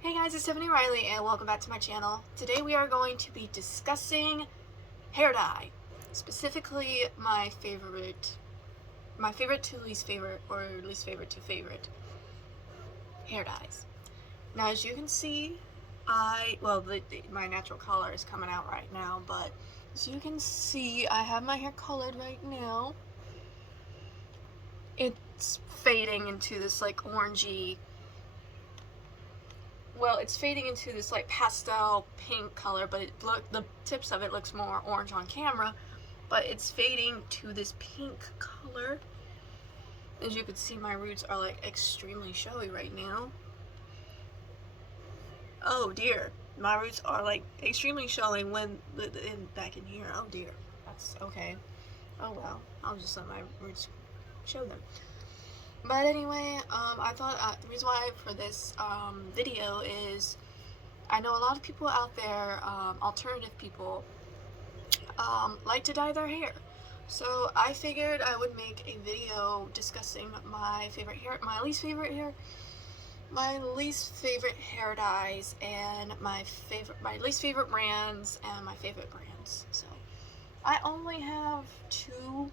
Hey guys, it's Stephanie Riley and welcome back to my channel. Today we are going to be discussing hair dye. Specifically my favorite to least favorite, or least favorite to favorite hair dyes. Now as you can see, my natural color is coming out right now, but as you can see, I have my hair colored right now. It's fading into this like orangey, it's fading into this like pastel pink color, but the tips of it looks more orange on camera, but it's fading to this pink color. As you can see, my roots are like extremely showy right now. Oh dear, my roots are like extremely showing back in here. Oh dear, that's okay. Oh well, I'll just let my roots show them. But anyway, I thought the reason why for this video is I know a lot of people out there, alternative people, like to dye their hair. So I figured I would make a video discussing my least favorite hair dyes, and my least favorite brands, and my favorite brands. So I only have 2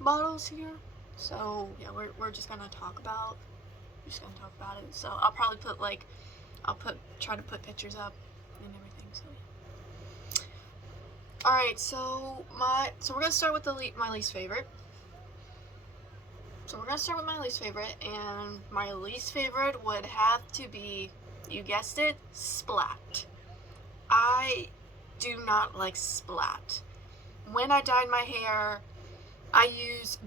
bottles here. So yeah, we're just gonna talk about it. So I'll probably put try to put pictures up and everything. So all right, so we're gonna start with my least favorite. So we're gonna start with my least favorite, and my least favorite would have to be, you guessed it, Splat. I do not like Splat. When I dyed my hair, I use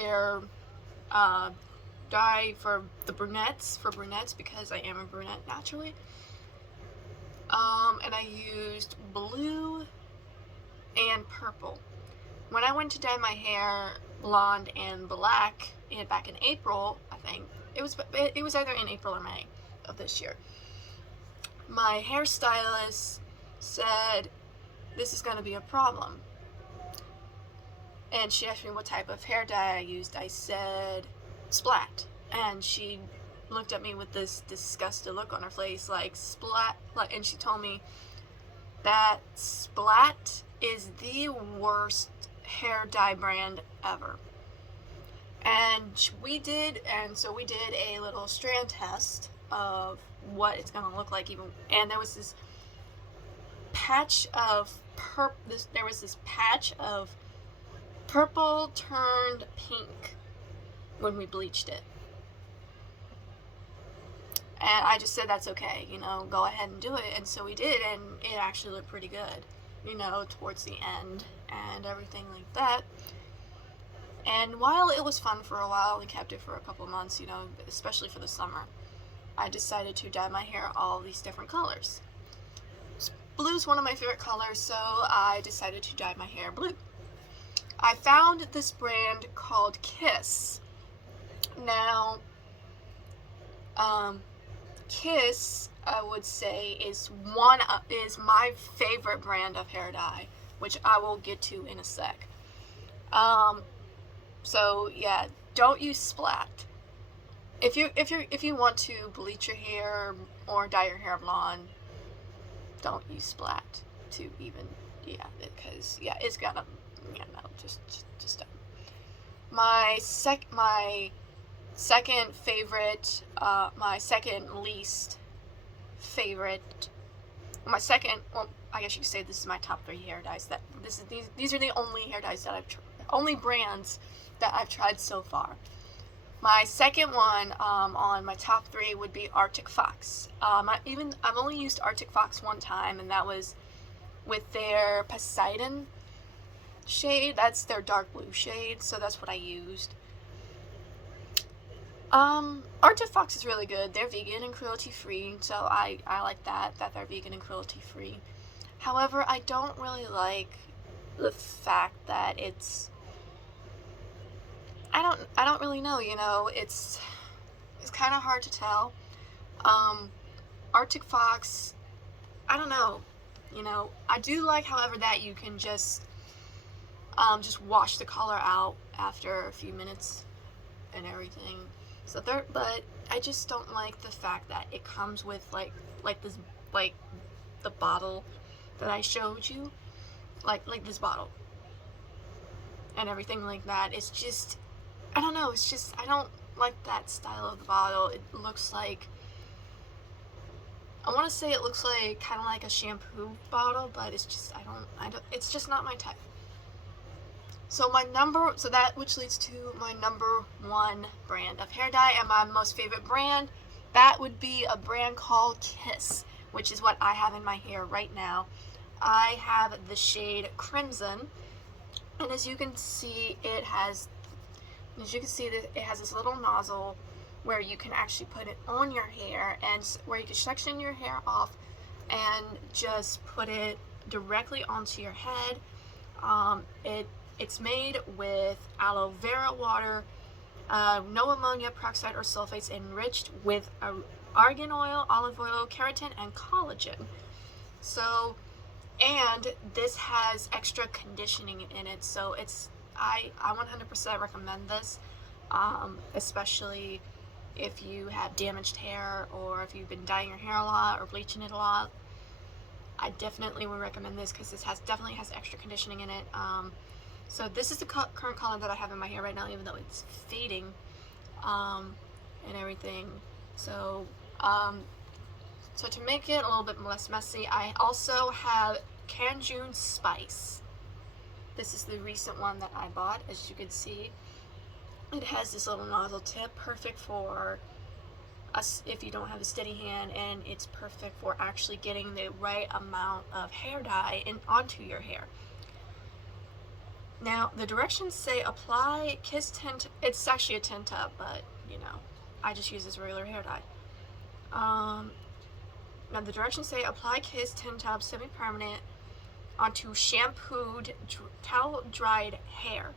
their dye for brunettes because I am a brunette naturally. And I used blue and purple. When I went to dye my hair blonde and black back in April, I think it was either in April or May of this year, my hairstylist said this is going to be a problem. And she asked me what type of hair dye I used. I said Splat. And she looked at me with this disgusted look on her face, like, Splat? And she told me that Splat is the worst hair dye brand ever. And so we did a little strand test of what it's going to look like, and there was this patch of purple turned pink when we bleached it. And I just said, that's okay, go ahead and do it. And so we did, and it actually looked pretty good, towards the end and everything like that. And while it was fun for a while, we kept it for a couple months, especially for the summer, I decided to dye my hair all these different colors. Blue is one of my favorite colors, so I decided to dye my hair blue. I found this brand called Kiss. Now, Kiss, I would say, is my favorite brand of hair dye, which I will get to in a sec. So yeah, don't use Splat. If you want to bleach your hair or dye your hair blonde, don't use Splat because it's gonna, just don't. My second favorite, my second least favorite, I guess you could say this is my top 3 hair dyes. These are the only hair dyes that only brands that I've tried so far. My second one on my top 3 would be Arctic Fox. I've only used Arctic Fox one time, and that was with their Poseidon shade. That's their dark blue shade, so that's what I used. Arctic Fox is really good. They're vegan and cruelty free, so I like that they're vegan and cruelty free. However, I don't really like the fact that I don't really know, it's kind of hard to tell. Arctic Fox, I don't know, I do like, however, that you can just wash the color out after a few minutes and everything. So there, but I just don't like the fact that it comes with like this, like the bottle that I showed you, like this bottle and everything like that. It's just, I don't know, it's just, I don't like that style of the bottle. It looks like, I want to say it looks like kind of like a shampoo bottle, but it's just, I don't, it's just not my type. So that which leads to my number one brand of hair dye, and my most favorite brand, that would be a brand called Kiss, which is what I have in my hair right now. I have the shade Crimson, and as you can see, it has this little nozzle where you can actually put it on your hair, and where you can section your hair off and just put it directly onto your head. It's made with aloe vera water, no ammonia, peroxide, or sulfates, enriched with argan oil, olive oil, keratin, and collagen. So, and this has extra conditioning in it, so I 100% recommend this, especially if you have damaged hair, or if you've been dyeing your hair a lot or bleaching it a lot. I definitely would recommend this because this definitely has extra conditioning in it. So this is the current color that I have in my hair right now, even though it's fading and everything. So so to make it a little bit less messy, I also have Cajun Spice. This is the recent one that I bought. As you can see, it has this little nozzle tip, perfect for us if you don't have a steady hand, and it's perfect for actually getting the right amount of hair dye onto your hair. Now, the directions say apply Kiss tint. It's actually a tint tub, but you know, I just use this regular hair dye. Now the directions say apply Kiss tint tub semi-permanent onto shampooed, towel-dried hair.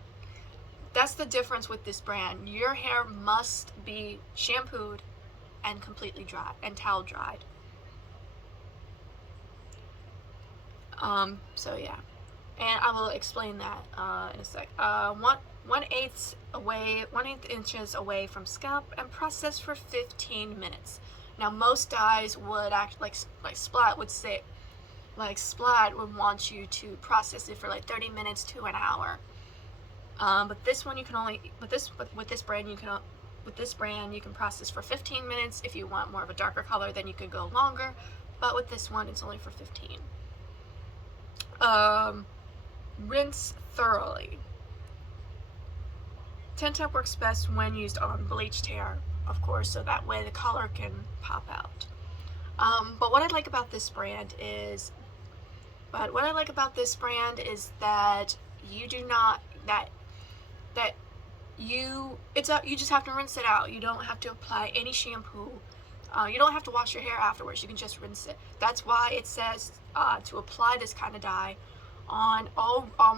That's the difference with this brand. Your hair must be shampooed and completely dry and towel dried. So yeah, and I will explain that in a sec. 1/8 inches away from scalp, and process for 15 minutes. Now most dyes would act like Splat would say, like Splat would want you to process it for like 30 minutes to an hour. But this one you can only, with this brand you can process for 15 minutes. If you want more of a darker color, then you could go longer. But with this one, it's only for 15. Rinse thoroughly. Tint tub works best when used on bleached hair, of course, so that way the color can pop out. But what I like about this brand is that you do not you just have to rinse it out. You don't have to apply any shampoo. You don't have to wash your hair afterwards. You can just rinse it. That's why it says to apply this kind of dye on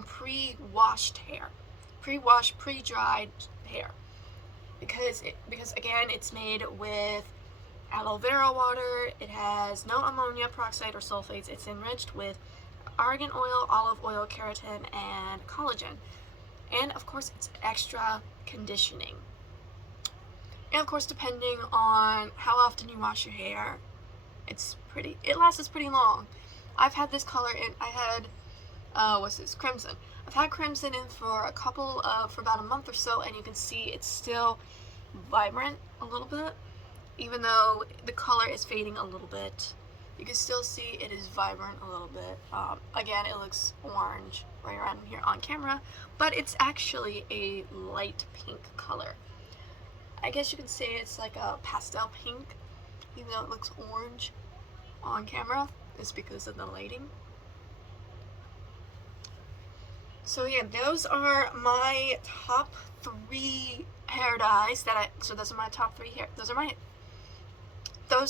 pre-washed hair, pre-washed, pre-dried hair, because again, it's made with aloe vera water. It has no ammonia, peroxide, or sulfates. It's enriched with argan oil, olive oil, keratin, and collagen. And of course, it's extra conditioning. And of course, depending on how often you wash your hair, it lasts pretty long. I've had this color in, Crimson. I've had Crimson in for about a month or so, and you can see it's still vibrant a little bit, even though the color is fading a little bit. You can still see it is vibrant a little bit. Again, it looks orange right around here on camera, but it's actually a light pink color. I guess you could say it's like a pastel pink, even though it looks orange on camera. It's because of the lighting. So yeah, those are my top 3 hair dyes those are my top 3 hair. Those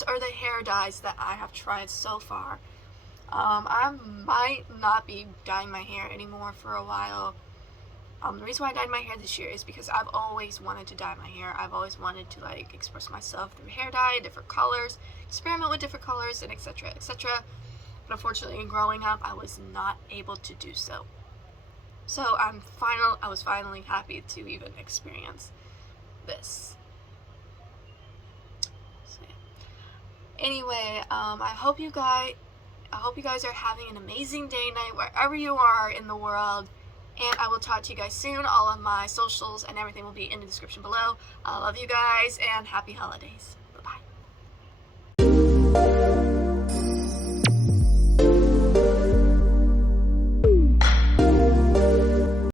are the hair dyes that I have tried so far. I might not be dyeing my hair anymore for a while. The reason why I dyed my hair this year is because I've always wanted to dye my hair. I've always wanted to like express myself through hair dye, different colors, experiment with different colors, and etc., etc. But unfortunately, growing up, I was not able to do so. So I was finally happy to even experience this. Anyway, I hope you guys are having an amazing day, night, wherever you are in the world. And I will talk to you guys soon. All of my socials and everything will be in the description below. I love you guys, and happy holidays.